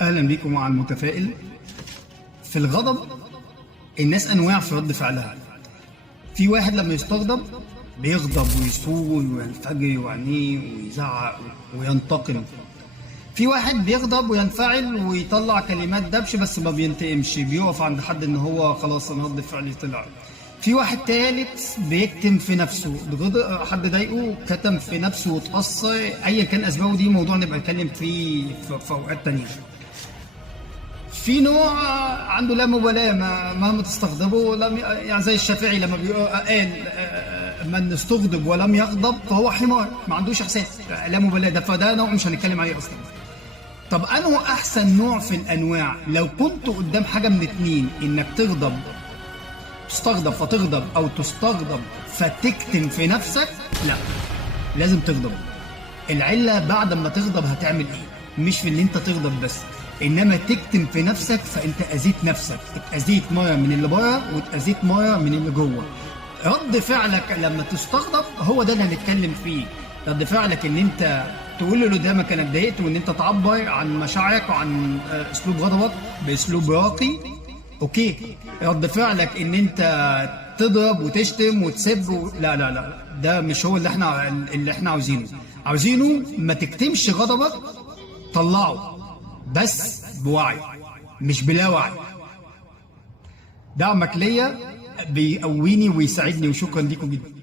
اهلا بيكم مع المتفائل. في الغضب الناس انواع في رد فعلها. في واحد لما يستغضب بيغضب ويصول وينفجر وعينيه ويزعق وينتقم. في واحد بيغضب وينفعل ويطلع كلمات دبش بس ما بينتقمش، بيقف عند حد ان هو خلاص انا رد فعلي طلع. في واحد تالت بيكتم في نفسه، حد ضايقه كتم في نفسه وتأثر، ايا كان اسبابه، دي موضوع نبقى نتكلم فيه في اوقات تانية. في نوع عنده لا مبالاة، مهما تستغضبه لم يعني زي الشافعي لما قال من استغضب ولم يغضب فهو حمار، ما عندوش احساس، لا مبالاة. ده فده نوع مش هنتكلم عليه اصلا. طب انه احسن نوع في الانواع لو كنت قدام حاجه من اتنين، انك تستغضب فتغضب او تستغضب فتكتم في نفسك؟ لا، لازم تغضب. العله بعد ما تغضب هتعمل ايه؟ مش في ان انت تغضب بس، انما تكتم في نفسك، فانت اذيت نفسك، اتاذيت مره من اللي بره واتاذيت مره من اللي جوه. رد فعلك لما تستغضب هو ده اللي هنتكلم فيه. رد فعلك ان انت تقول اللي قدامك انا اتضايقت، وان انت تعبر عن مشاعرك وعن اسلوب غضبك باسلوب راقي، اوكي. رد فعلك ان انت تضرب وتشتم وتسب لا لا لا، ده مش هو اللي احنا عاوزينه. ما تكتمش غضبك، طلعه بس بوعي مش بلا وعي. دعمك ليا بيقويني ويساعدني، وشكرا لكم جدا.